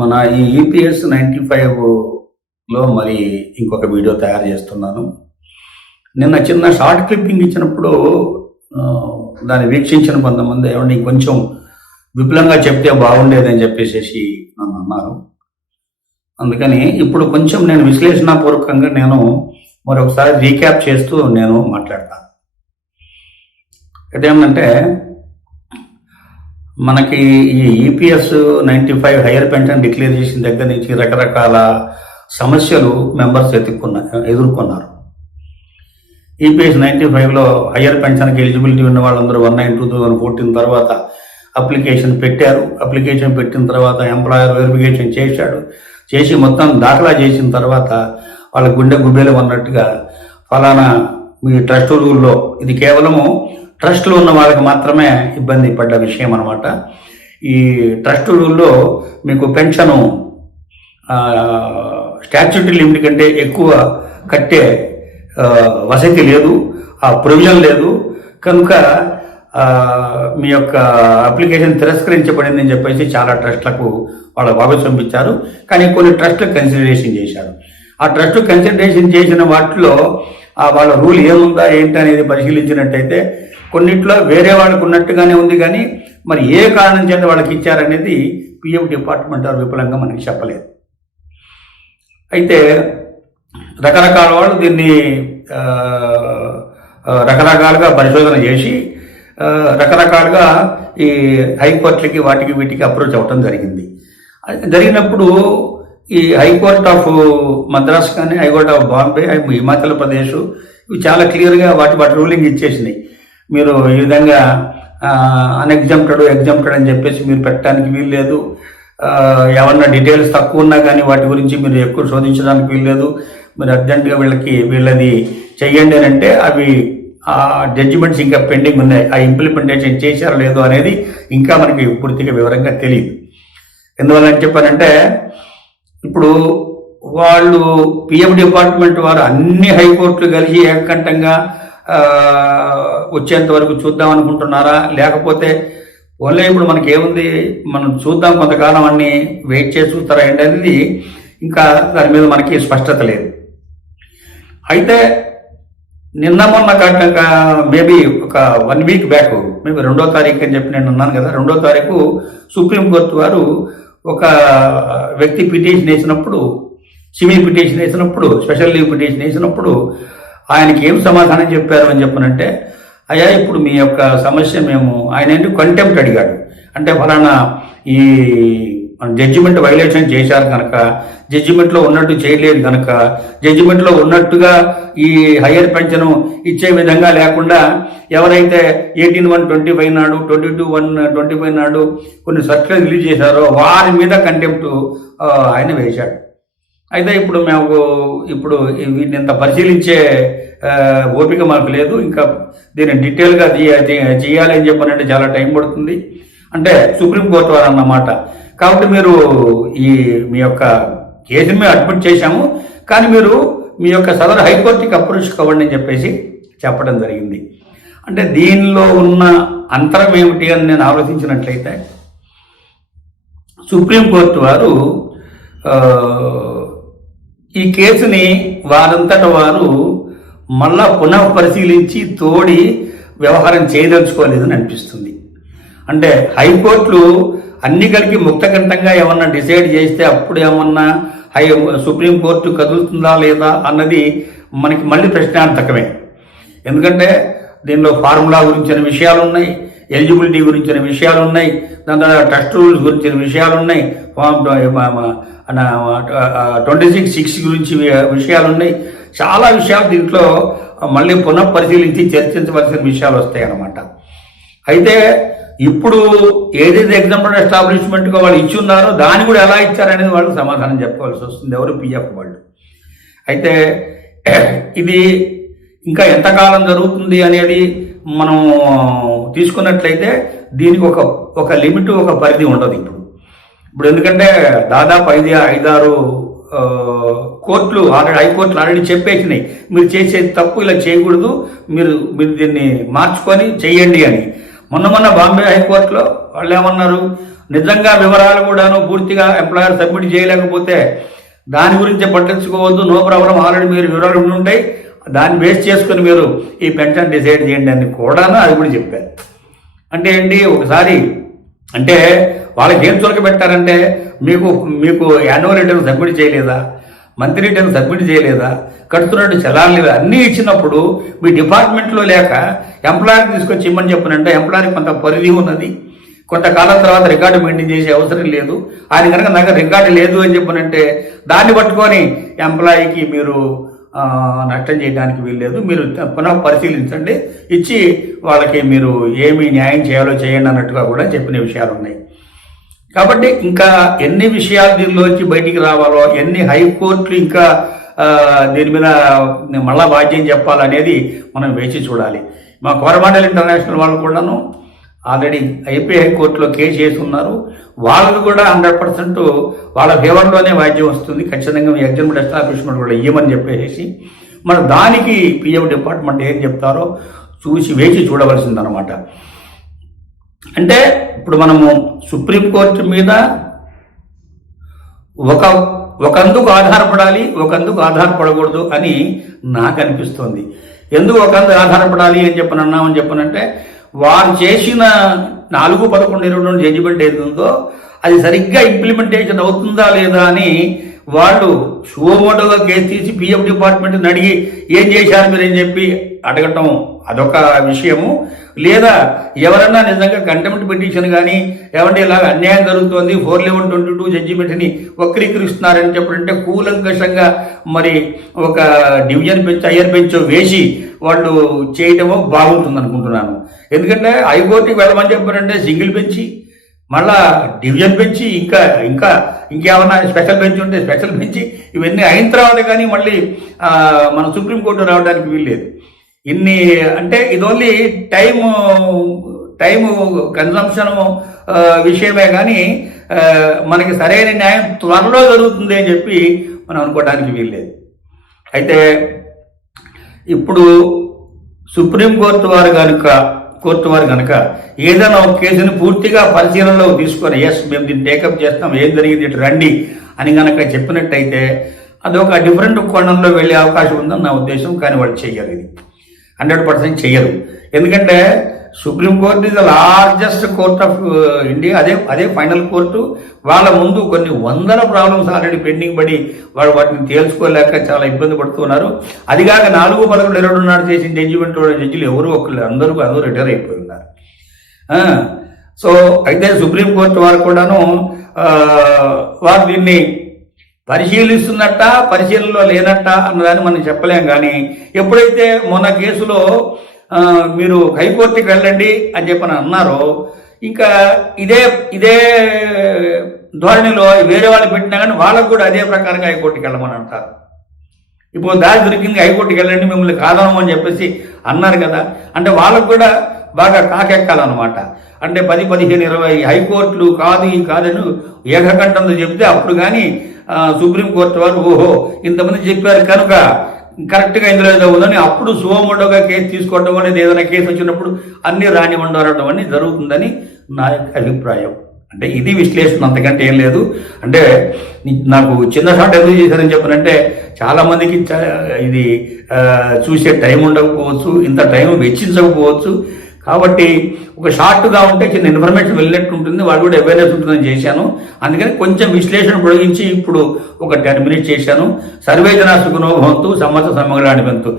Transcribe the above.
మన ఈ ఈపీఎస్ 95లో మరి ఇంకొక వీడియో తయారు చేస్తున్నాను. నిన్న చిన్న షార్ట్ క్లిప్పింగ్ ఇచ్చినప్పుడు దాన్ని వీక్షించిన కొంతమంది ఏమంటే కొంచెం విపులంగా చెప్తే బాగుండేదని చెప్పేసి నన్ను అన్నారు. అందుకని ఇప్పుడు కొంచెం నేను విశ్లేషణాపూర్వకంగా నేను మరొకసారి రీక్యాప్ చేస్తూ నేను మాట్లాడతాను. ఇదేమంటే మనకి ఈ ఈపీఎస్ 95 హైయర్ పెన్షన్ డిక్లేర్ చేసిన దగ్గర నుంచి రకరకాల సమస్యలు మెంబర్స్ ఎదుర్కొన్నారు. ఈపీఎస్ 95లో హయ్యర్ పెన్షన్కి ఎలిజిబిలిటీ ఉన్న వాళ్ళందరూ 1/9/2014 తర్వాత అప్లికేషన్ పెట్టారు. అప్లికేషన్ పెట్టిన తర్వాత ఎంప్లాయర్ వెరిఫికేషన్ చేసి మొత్తం దాఖలా చేసిన తర్వాత వాళ్ళ గుండె గుబేలు అన్నట్టుగా ఫలానా మీ ట్రస్ట్ రూల్లో ఇది కేవలము ట్రస్ట్లో ఉన్న వాళ్ళకి మాత్రమే ఇబ్బంది పడ్డ విషయం అనమాట. ఈ ట్రస్ట్ రూల్లో మీకు పెన్షను స్టాట్యూటరీ లిమిట్ కంటే ఎక్కువ కట్టే వసతి లేదు, ఆ ప్రొవిజన్ లేదు. కనుక మీ యొక్క అప్లికేషన్ తిరస్కరించబడిందని చెప్పేసి చాలా ట్రస్ట్లకు వాళ్ళ వాపసు పంపించారు. కానీ కొన్ని ట్రస్ట్లకు కన్సిడరేషన్ చేశారు. ఆ ట్రస్ట్ కన్సిడరేషన్ చేసిన వాటిలో వాళ్ళ రూల్ ఏముందా ఏంటి అనేది పరిశీలించినట్టయితే కొన్నిట్లో వేరే వాళ్ళకు ఉన్నట్టుగానే ఉంది, కానీ మరి ఏ కారణం చేత వాళ్ళకి ఇచ్చారనేది పిఎఫ్ డిపార్ట్మెంట్ విపులంగా మనకి చెప్పలేదు. అయితే రకరకాల వాళ్ళు దీన్ని రకరకాలుగా పరిశోధన చేసి రకరకాలుగా ఈ హైకోర్టులకి వాటికి వీటికి అప్రోచ్ అవ్వటం జరిగినప్పుడు ఈ హైకోర్ట్ ఆఫ్ మద్రాస్ కానీ హైకోర్ట్ ఆఫ్ బాంబే, హిమాచల్ ప్రదేశ్ ఇవి చాలా క్లియర్గా వాటి రూలింగ్ ఇచ్చేసినాయి. మీరు ఈ విధంగా అన్ఎగ్జామ్టెడ్ ఎగ్జామ్టెడ్ అని చెప్పేసి మీరు పెట్టడానికి వీలు లేదు. ఏమన్నా డీటెయిల్స్ తక్కువ ఉన్నా కానీ వాటి గురించి మీరు ఎక్కువ శోధించడానికి వీల్లేదు. మీరు అర్జెంటుగా వీళ్ళది చెయ్యండి అని అంటే అవి ఆ జడ్జిమెంట్స్ ఇంకా పెండింగ్ ఉన్నాయి. ఆ ఇంప్లిమెంటేషన్ చేశారో లేదో అనేది ఇంకా మనకి పూర్తిగా వివరంగా తెలియదు. ఎందువల్ల చెప్పానంటే ఇప్పుడు వాళ్ళు పిఎఫ్ డిపార్ట్మెంట్ వారు అన్ని హైకోర్టులు కలిసి ఏకకంఠంగా వచ్చేంత వరకు చూద్దాం అనుకుంటున్నారా, లేకపోతే ఓన్లీ ఇప్పుడు మనకి ఏముంది మనం చూద్దాం కొంతకాలం అన్ని వెయిట్ చేసి చూస్తారా ఏంటి అనేది ఇంకా దాని మీద మనకి స్పష్టత లేదు. అయితే నిన్న మొన్న కాక మేబీ ఒక 1 వీక్ బ్యాక్, మేబీ 2వ తారీఖు అని చెప్పి నేను అన్నాను కదా, 2వ తారీఖు సుప్రీంకోర్టు వారు ఒక వ్యక్తి పిటిషన్ వేసినప్పుడు, సివిల్ పిటిషన్ వేసినప్పుడు, స్పెషల్ లీవ్ పిటిషన్ వేసినప్పుడు ఆయనకి ఏం సమాధానం చెప్పారు అని చెప్పనంటే, అయ్యా ఇప్పుడు మీ యొక్క సమస్య ఆయన ఏంటి కంటెంప్ట్ అడిగాడు. అంటే ఫలానా ఈ జడ్జిమెంట్ వైలేషన్ చేశారు కనుక, జడ్జిమెంట్లో ఉన్నట్టు చేయలేదు కనుక, జడ్జిమెంట్లో ఉన్నట్టుగా ఈ హయ్యర్ పెన్షన్ ఇచ్చే విధంగా లేకుండా ఎవరైతే 18/1/25 నాడు 22/1/25 నాడు కొన్ని సర్క్యులర్ రిలీజ్ చేశారో వారి మీద కంటెంప్ట్ ఆయన వేశాడు. అయితే ఇప్పుడు వీటిని ఇంత పరిశీలించే ఓపిక మాకు లేదు, ఇంకా దీన్ని డీటెయిల్గా చేయాలి అని చెప్పనంటే చాలా టైం పడుతుంది అంటే సుప్రీంకోర్టు వారు అన్నమాట. కాబట్టి మీరు మీ యొక్క కేసుని మేము అడ్మిట్ చేశాము, కానీ మీరు మీ యొక్క సదరు హైకోర్టుకి అప్రోచ్ కావండి అని చెప్పేసి చెప్పడం జరిగింది. అంటే దీనిలో ఉన్న అంతరం ఏమిటి అని నేను ఆలోచించినట్లయితే, సుప్రీంకోర్టు వారు ఈ కేసుని వారంతట వారు మళ్ళా పునః పరిశీలించి తోడి వ్యవహారం చేయదలుచుకోలేదని అనిపిస్తుంది. అంటే హైకోర్టులు అన్ని కలిగి ముక్తకంఠంగా ఏమన్నా డిసైడ్ చేస్తే అప్పుడు ఏమన్నా సుప్రీంకోర్టు కదులుతుందా లేదా అన్నది మనకి మళ్ళీ ప్రశ్నార్థకమే. ఎందుకంటే దీనిలో ఫార్ములా గురించిన విషయాలు ఉన్నాయి, ఎలిజిబిలిటీ గురించిన విషయాలు ఉన్నాయి, దాని తర్వాత ట్రస్ట్ రూల్స్ గురించిన విషయాలు ఉన్నాయి, 26(6) గురించి విషయాలు ఉన్నాయి. చాలా విషయాలు దీంట్లో మళ్ళీ పునః పరిశీలించి చర్చించవలసిన విషయాలు వస్తాయి అన్నమాట. అయితే ఇప్పుడు ఏదైతే ఎగ్జాంపుల్ ఎస్టాబ్లిష్మెంట్గా వాళ్ళు ఇచ్చి ఉన్నారో దాన్ని కూడా ఎలా ఇచ్చారనేది వాళ్ళు సమాధానం చెప్పవలసి వస్తుంది, ఎవరు పిఎఫ్ వాళ్ళు. అయితే ఇది ఇంకా ఎంతకాలం జరుగుతుంది అనేది మనం తీసుకున్నట్లయితే దీనికి ఒక లిమిట్, ఒక పరిధి ఉండదు ఇప్పుడు ఎందుకంటే దాదాపు 5-6 కోర్టులు హైకోర్టులు ఆల్రెడీ చెప్పేసినాయి, మీరు చేసే తప్పు ఇలా చేయకూడదు, మీరు దీన్ని మార్చుకొని చెయ్యండి అని. మొన్న బాంబే హైకోర్టులో వాళ్ళు ఏమన్నారు, నిజంగా వివరాలు కూడాను పూర్తిగా ఎంప్లాయర్ సబ్మిట్ చేయలేకపోతే దాని గురించి పట్టించుకోవద్దు, నో ప్రాబ్లం, ఆల్రెడీ మీరు వివరాలు ఉంటాయి, దాన్ని బేస్ చేసుకుని మీరు ఈ పెన్షన్ డిసైడ్ చేయండి అని కూడాను అది కూడా చెప్పారు. అంటే ఏంటి, ఒకసారి అంటే వాళ్ళకి ఏం చులక పెట్టారంటే, మీకు యాన్యువల్ రిటర్న్ సబ్మిట్ చేయలేదా, మంత్లీ రిటర్న్ సబ్మిట్ చేయలేదా, కడుతున్నట్టు చలాలు లేదా, అన్నీ ఇచ్చినప్పుడు మీ డిపార్ట్మెంట్లో లేక ఎంప్లాయర్కి తీసుకొచ్చి ఇమ్మని చెప్పనంటే ఎంప్లాయర్కి కొంత పరిధి ఉన్నది, కొంతకాలం తర్వాత రికార్డు మెయింటైన్ చేసే అవసరం లేదు. ఆయన కనుక నాకు రికార్డు లేదు అని చెప్పనంటే దాన్ని పట్టుకొని ఎంప్లాయీకి మీరు నష్టం చేయడానికి వీల్లేదు, మీరు పునః పరిశీలించండి, ఇచ్చి వాళ్ళకి మీరు ఏమి న్యాయం చేయాలో చేయండి అన్నట్టుగా కూడా చెప్పిన విషయాలు ఉన్నాయి. కాబట్టి ఇంకా ఎన్ని విషయాలు దీనిలోంచి బయటికి రావాలో, ఎన్ని హైకోర్టులు ఇంకా దీని మీద మళ్ళా వాద్యం చెప్పాలనేది మనం వేచి చూడాలి. మా కోరమాండల్ ఇంటర్నేషనల్ వాళ్ళు కూడాను ఆల్రెడీ ఐపీ హైకోర్టులో కేసు చేసి ఉన్నారు. వాళ్ళది కూడా 100% వాళ్ళ ఫేవర్లోనే వాద్యం వస్తుంది. ఖచ్చితంగా మీ ఎగ్జామ్ ఎస్టాబ్లిష్మెంట్ కూడా ఇవ్వమని చెప్పేసి మరి దానికి పిఎఫ్ డిపార్ట్మెంట్ ఏం చెప్తారో చూసి వేచి చూడవలసిందనమాట. అంటే ఇప్పుడు మనము సుప్రీంకోర్టు మీద ఒకందుకు ఆధారపడాలి, ఒకందుకు ఆధారపడకూడదు అని నాకు అనిపిస్తోంది. ఎందుకు ఒకందుకు ఆధారపడాలి అని చెప్పనంటే వారు చేసిన 4/11/22 జడ్జిమెంట్ ఏది ఉందో అది సరిగ్గా ఇంప్లిమెంటేషన్ అవుతుందా లేదా అని వాళ్ళు షోమోటోగా కేసు తీసి పిఎఫ్ డిపార్ట్మెంట్ని అడిగి ఏం చేశారు మీరేం చెప్పి అడగటం అదొక విషయము. లేదా ఎవరన్నా నిజంగా కంటెంప్ట్ పిటిషన్ కానీ ఏమంటే ఇలాగ అన్యాయం జరుగుతోంది 4/11/22 జడ్జిమెంట్ని వక్రీకరిస్తున్నారని చెప్పంటే కూలంకషంగా మరి ఒక డివిజన్ బెంచ్, హయ్యర్ బెంచ్ వేసి వాళ్ళు చేయటమో బాగుంటుంది అనుకుంటున్నాను. ఎందుకంటే హైకోర్టుకి వెళ్ళమని చెప్పారంటే సింగిల్ బెంచి, మళ్ళా డివిజన్ బెంచి, ఇంకేమన్నా స్పెషల్ బెంచ్ ఉంటే స్పెషల్ బెంచి, ఇవన్నీ అయిన తర్వాత కానీ మళ్ళీ మన సుప్రీంకోర్టు రావడానికి వీల్లేదు. ఇన్ని అంటే ఇది ఓన్లీ టైము కన్సంప్షన్ విషయమే కానీ మనకి సరైన న్యాయం త్వరలో జరుగుతుంది అని చెప్పి మనం అనుకోవడానికి వీల్లేదు. అయితే ఇప్పుడు సుప్రీంకోర్టు వారు కనుక ఏదైనా ఒక కేసుని పూర్తిగా పరిశీలనలో తీసుకొని ఎస్ మేము దీన్ని టేకప్ చేస్తాం, ఏం జరిగింది ఇటు రండి అని కనుక చెప్పినట్టయితే అదొక డిఫరెంట్ కోణంలో వెళ్ళే అవకాశం ఉందని నా ఉద్దేశం. కానీ వాళ్ళు చెయ్యరు, ఇది 100% చెయ్యరు. ఎందుకంటే supreme court is the largest court of India, అదే ఫైనల్ కోర్టు. వాళ్ళ ముందు కొన్ని వందల ప్రాబ్లమ్స్ ఆల్రెడీ పెండింగ్ పడి వాళ్ళు వాటిని తేల్చుకోలేక చాలా ఇబ్బంది పడుతున్నారు. అదిగాక 4/11/22 నాడు చేసిన జడ్జిమెంట్ జడ్జిలు ఎవరు ఒకళ్ళు అందరూ రిటైర్ అయిపోతున్నారు. సో అయితే సుప్రీంకోర్టు వారు కూడాను వారు దీన్ని పరిశీలిస్తున్నట్ట పరిశీలనలో లేనట్ట అన్నదాన్ని మనం చెప్పలేం. కానీ ఎప్పుడైతే మొన్న కేసులో మీరు హైకోర్టుకి వెళ్ళండి అని చెప్పని అన్నారో ఇంకా ఇదే ధోరణిలో వేరే వాళ్ళు పెట్టినా కానీ వాళ్ళకు కూడా అదే ప్రకారంగా హైకోర్టుకి వెళ్ళమని అంటారు. ఇప్పుడు దారి దొరికింది హైకోర్టుకి వెళ్ళండి మిమ్మల్ని కాదనమని చెప్పేసి అన్నారు కదా, అంటే వాళ్ళకు కూడా బాగా కాకెక్కాలన్నమాట. అంటే 10, 15, 20 హైకోర్టులు కాదని ఏకకంఠంతో చెప్తే అప్పుడు కానీ సుప్రీంకోర్టు వారు ఓహో ఇంతమంది చెప్పారు కనుక కరెక్ట్గా ఇందులో ఏదో ఉందని అప్పుడు సుమోటోగా కేసు తీసుకోవడం అనేది, ఏదైనా కేసు వచ్చినప్పుడు అన్ని రానివ్వడం అని జరుగుతుందని నా యొక్క అభిప్రాయం. అంటే ఇది విశ్లేషణ, అంతకంటే ఏం లేదు. అంటే నాకు చిన్న షాట్ ఎందుకు చేశారని చెప్పనంటే చాలామందికి ఇది చూసే టైం ఉండకపోవచ్చు, ఇంత టైం వెచ్చించకపోవచ్చు. కాబట్టి ఒక షార్ట్గా ఉంటే చిన్న ఇన్ఫర్మేషన్ వెళ్ళినట్టు ఉంటుంది, వాళ్ళు కూడా అవేర్నెస్ ఉంటుందని చేశాను. అందుకని కొంచెం విశ్లేషణ పొడిగించి ఇప్పుడు ఒక 10 minutes చేశాను. సర్వే జనా సుఖినో భవంతు, సమస్త సమగ్రాణి బంతు.